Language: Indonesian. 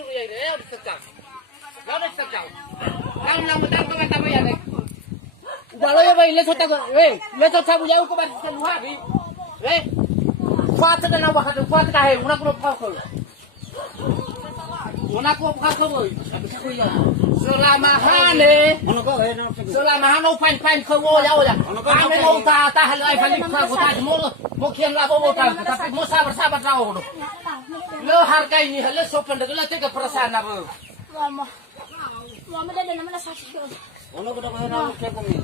sự vậy đấy thực chẳng đó là thực chẳng đang làm đang có bạn ta bây giờ này giờ lấy vậy lấy cho ta lấy cho ta bây giờ có bạn xem hoa đi đấy hoa thế nào mà hạt hoa thế này nó cũng không khơi nó cũng không khơi selama pan khơi ngô nhau ya kami mau ta halai paling khơi ta mau kian lah mau ta tapi mau sabar rau lo harga ini lo sopan dengan tiga perasaan apa Mama, mama dah nama sakit. Ono kita kaya na kaya kami.